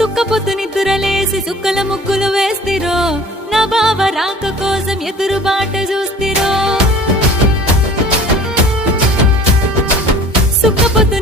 సుక్క పొద్దు నిద్రలేసి సుక్కల ముగ్గులు వేస్తిరో. నా బావ రాక కోసం ఎదురు బాట చూస్తిరో. సుక్క పొద్దు